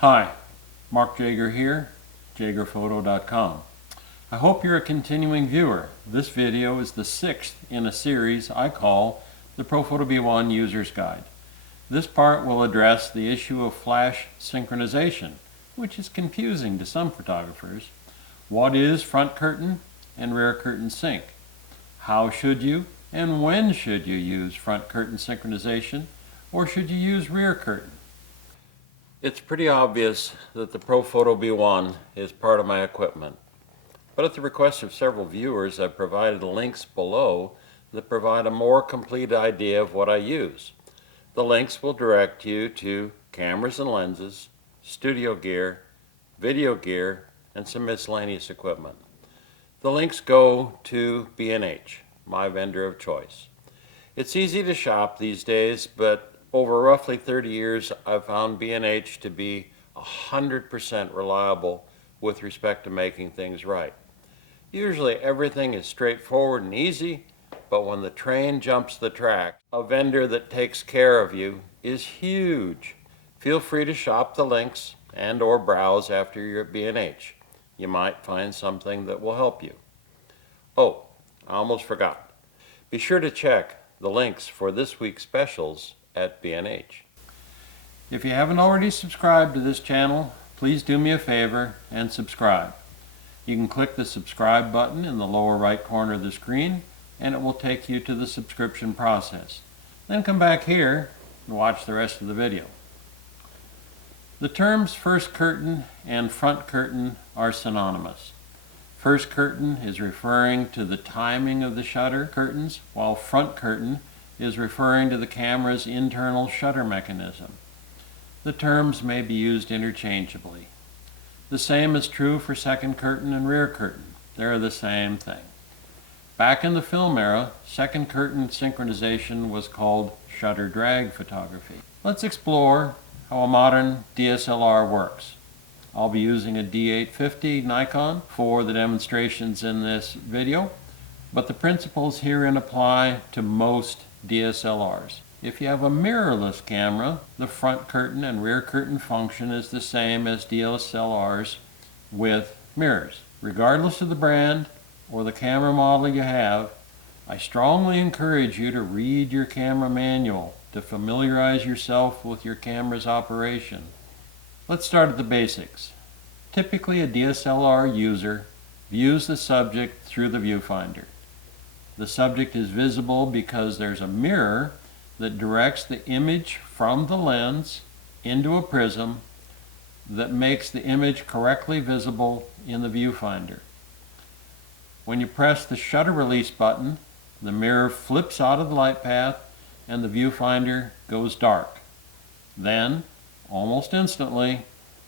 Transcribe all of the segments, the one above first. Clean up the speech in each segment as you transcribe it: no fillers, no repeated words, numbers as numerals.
Hi, Mark Jager here, jagerphoto.com. I hope you're a continuing viewer. This video is the 6th in a series I call the Profoto B1 User's Guide. This part will address the issue of flash synchronization, which is confusing to some photographers. What is front curtain and rear curtain sync? How should you and when should you use front curtain synchronization, or should you use rear curtain? It's pretty obvious that the Profoto B1 is part of my equipment, but at the request of several viewers I've provided links below that provide a more complete idea of what I use. The links will direct you to cameras and lenses, studio gear, video gear, and some miscellaneous equipment. The links go to B&H, my vendor of choice. It's easy to shop these days, but over roughly 30 years, I've found B&H to be 100% reliable with respect to making things right. Usually everything is straightforward and easy, but when the train jumps the track, a vendor that takes care of you is huge. Feel free to shop the links and or browse after you're at B&H. You might find something that will help you. Oh, I almost forgot. Be sure to check the links for this week's specials at B&H. If you haven't already subscribed to this channel, please do me a favor and subscribe. You can click the subscribe button in the lower right corner of the screen and it will take you to the subscription process. Then come back here and watch the rest of the video. The terms first curtain and front curtain are synonymous. First curtain is referring to the timing of the shutter curtains, while front curtain is referring to the camera's internal shutter mechanism. The terms may be used interchangeably. The same is true for second curtain and rear curtain. They're the same thing. Back in the film era, second curtain synchronization was called shutter drag photography. Let's explore how a modern DSLR works. I'll be using a D850 Nikon for the demonstrations in this video, but the principles herein apply to most DSLRs. If you have a mirrorless camera, the front curtain and rear curtain function is the same as DSLRs with mirrors. Regardless of the brand or the camera model you have, I strongly encourage you to read your camera manual to familiarize yourself with your camera's operation. Let's start at the basics. Typically, a DSLR user views the subject through the viewfinder. The subject is visible because there's a mirror that directs the image from the lens into a prism that makes the image correctly visible in the viewfinder. When you press the shutter release button, the mirror flips out of the light path and the viewfinder goes dark. Then, almost instantly,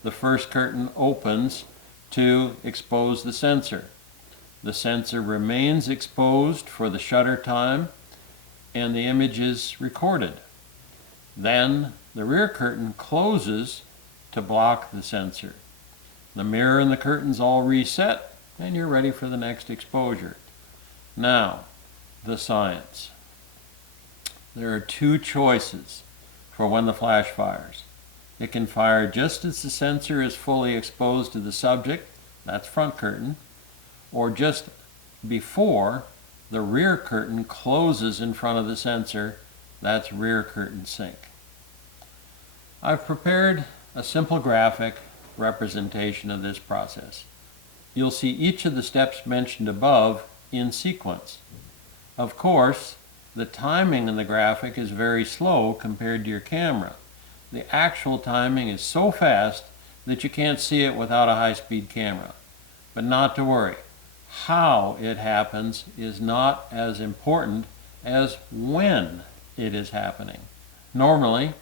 the first curtain opens to expose the sensor. The sensor remains exposed for the shutter time and the image is recorded. Then the rear curtain closes to block the sensor. The mirror and the curtains all reset and you're ready for the next exposure. Now, the science. There are two choices for when the flash fires. It can fire just as the sensor is fully exposed to the subject, that's front curtain, or just before the rear curtain closes in front of the sensor, that's rear curtain sync. I've prepared a simple graphic representation of this process. You'll see each of the steps mentioned above in sequence. Of course, the timing in the graphic is very slow compared to your camera. The actual timing is so fast that you can't see it without a high-speed camera. But not to worry. How it happens is not as important as when it is happening. Normally,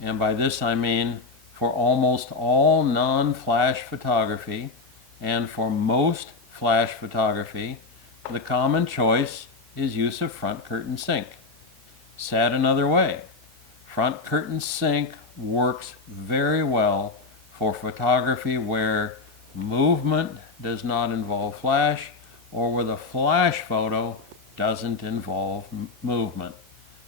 and by this I mean for almost all non-flash photography and for most flash photography, the common choice is use of front curtain sync. Said another way, front curtain sync works very well for photography where movement does not involve flash or where the flash photo doesn't involve movement.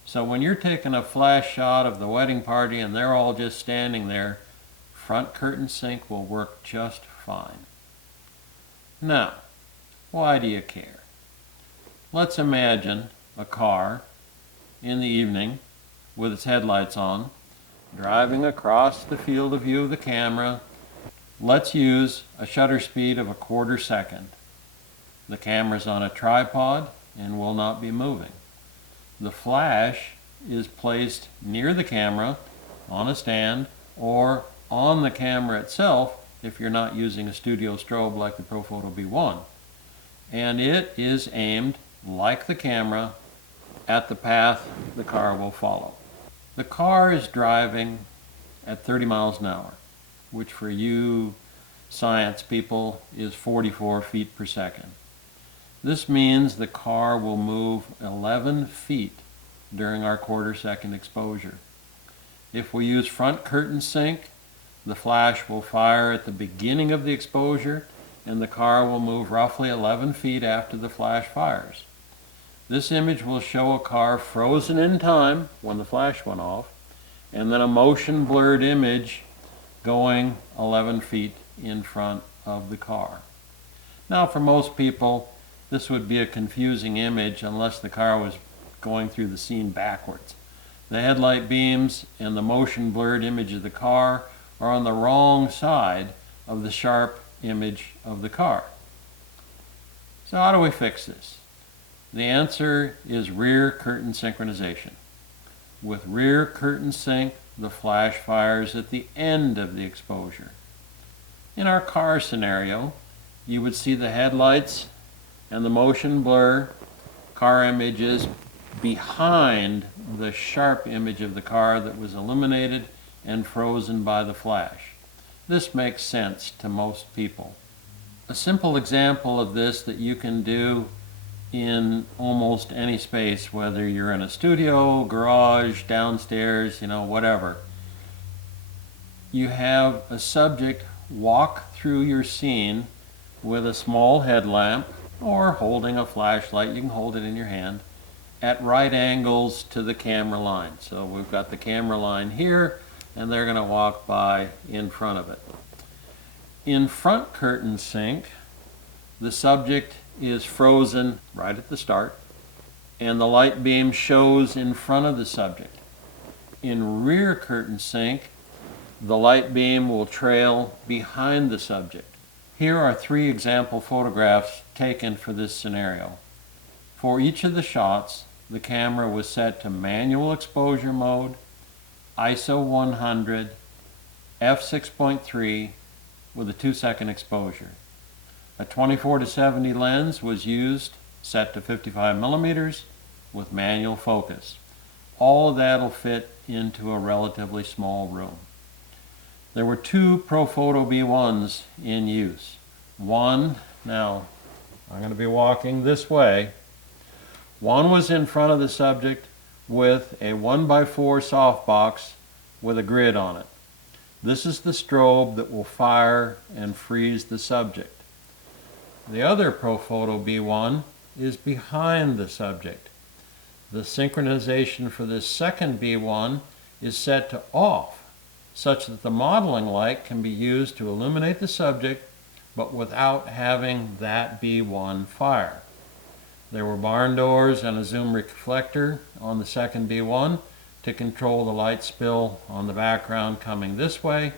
So when you're taking a flash shot of the wedding party and they're all just standing there, front curtain sync will work just fine. Now, why do you care? Let's imagine a car in the evening with its headlights on, driving across the field of view of the camera. Let's use a shutter speed of 1/4 second. The camera's on a tripod and will not be moving. The flash is placed near the camera on a stand or on the camera itself if you're not using a studio strobe like the Profoto B1. And it is aimed like the camera at the path the car will follow. The car is driving at 30 miles an hour, which for you science people is 44 feet per second. This means the car will move 11 feet during our 1/4 second exposure. If we use front curtain sync, the flash will fire at the beginning of the exposure and the car will move roughly 11 feet after the flash fires. This image will show a car frozen in time when the flash went off, and then a motion blurred image going 11 feet in front of the car. Now for most people, this would be a confusing image unless the car was going through the scene backwards. The headlight beams and the motion blurred image of the car are on the wrong side of the sharp image of the car. So how do we fix this? The answer is rear curtain synchronization. With rear curtain sync, the flash fires at the end of the exposure. In our car scenario, you would see the headlights and the motion blur car images behind the sharp image of the car that was illuminated and frozen by the flash. This makes sense to most people. A simple example of this that you can do in almost any space, whether you're in a studio, garage, downstairs, whatever. You have a subject walk through your scene with a small headlamp or holding a flashlight, you can hold it in your hand, at right angles to the camera line. So we've got the camera line here and they're going to walk by in front of it. In front curtain sync, the subject is frozen right at the start and the light beam shows in front of the subject. In rear curtain sync, the light beam will trail behind the subject. Here are 3 example photographs taken for this scenario. For each of the shots, the camera was set to manual exposure mode, ISO 100, f6.3 with a 2-second exposure. A 24-70 lens was used, set to 55 millimeters with manual focus. All of that will fit into a relatively small room. There were 2 Profoto B1s in use. One, now I'm going to be walking this way. One was in front of the subject with a 1x4 softbox with a grid on it. This is the strobe that will fire and freeze the subject. The other Profoto B1 is behind the subject. The synchronization for this second B1 is set to off, such that the modeling light can be used to illuminate the subject, but without having that B1 fire. There were barn doors and a zoom reflector on the second B1 to control the light spill on the background coming this way,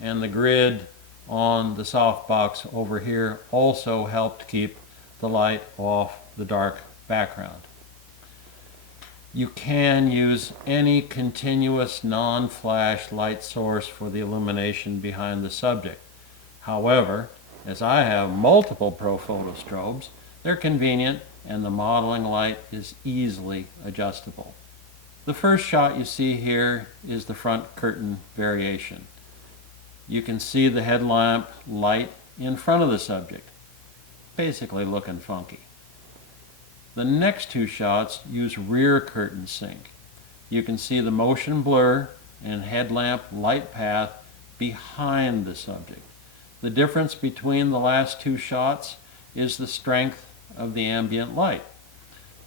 and the grid on the softbox over here also helped keep the light off the dark background. You can use any continuous non-flash light source for the illumination behind the subject. However, as I have multiple Profoto strobes, they're convenient and the modeling light is easily adjustable. The first shot you see here is the front curtain variation. You can see the headlamp light in front of the subject, basically looking funky. The next 2 shots use rear curtain sync. You can see the motion blur and headlamp light path behind the subject. The difference between the last 2 shots is the strength of the ambient light.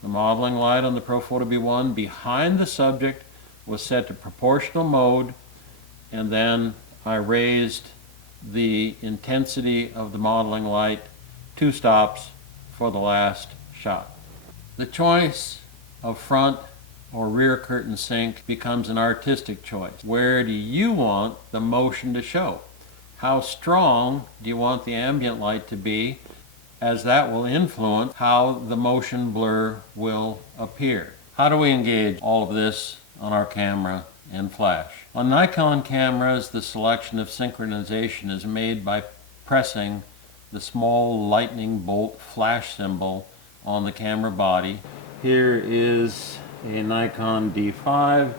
The modeling light on the Profoto B1 behind the subject was set to proportional mode, and then I raised the intensity of the modeling light 2 stops for the last shot. The choice of front or rear curtain sync becomes an artistic choice. Where do you want the motion to show? How strong do you want the ambient light to be, as that will influence how the motion blur will appear. How do we engage all of this on our camera and flash? On Nikon cameras, the selection of synchronization is made by pressing the small lightning bolt flash symbol on the camera body. Here is a Nikon D5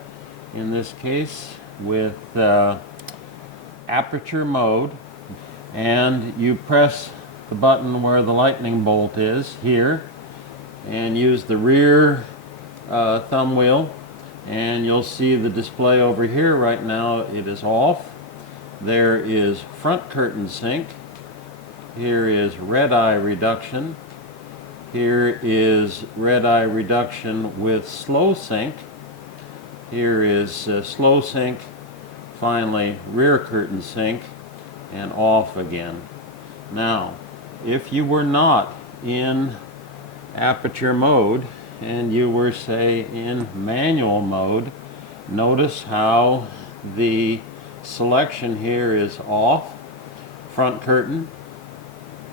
in this case with aperture mode, and you press the button where the lightning bolt is here and use the rear thumb wheel, and you'll see the display over here. Right now it is off. There is front curtain sync. Here is red eye reduction. Here is red eye reduction with slow sync. Here is slow sync. Finally, rear curtain sync, and off again. Now, if you were not in aperture mode and you were, say, in manual mode, notice how the selection here is off. Front curtain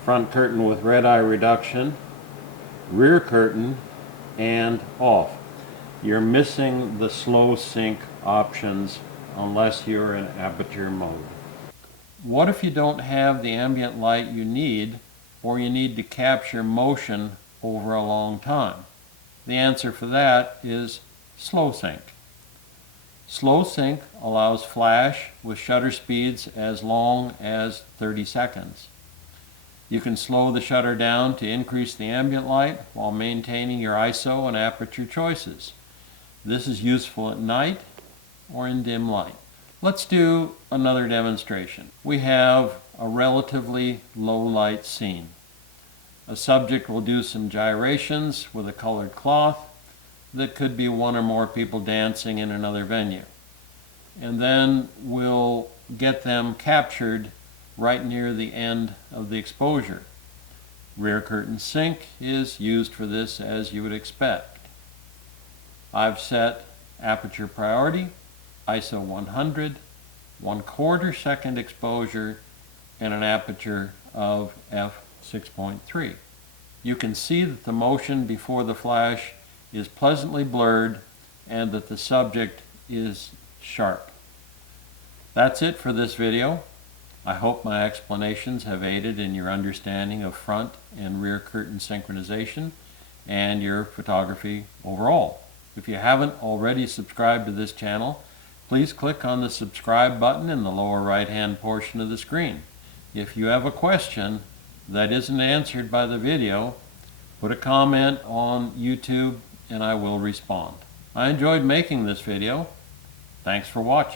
with red eye reduction, rear curtain, and off. You're missing the slow sync options unless you're in aperture mode. What if you don't have the ambient light you need, or you need to capture motion over a long time? The answer for that is slow sync. Slow sync allows flash with shutter speeds as long as 30 seconds. You can slow the shutter down to increase the ambient light while maintaining your ISO and aperture choices. This is useful at night or in dim light. Let's do another demonstration. We have a relatively low light scene. A subject will do some gyrations with a colored cloth that could be one or more people dancing in another venue. And then we'll get them captured right near the end of the exposure. Rear curtain sync is used for this, as you would expect. I've set aperture priority, ISO 100, 1/4 second exposure, and an aperture of f6.3. You can see that the motion before the flash is pleasantly blurred and that the subject is sharp. That's it for this video. I hope my explanations have aided in your understanding of front and rear curtain synchronization and your photography overall. If you haven't already subscribed to this channel, please click on the subscribe button in the lower right-hand portion of the screen. If you have a question that isn't answered by the video, put a comment on YouTube and I will respond. I enjoyed making this video. Thanks for watching.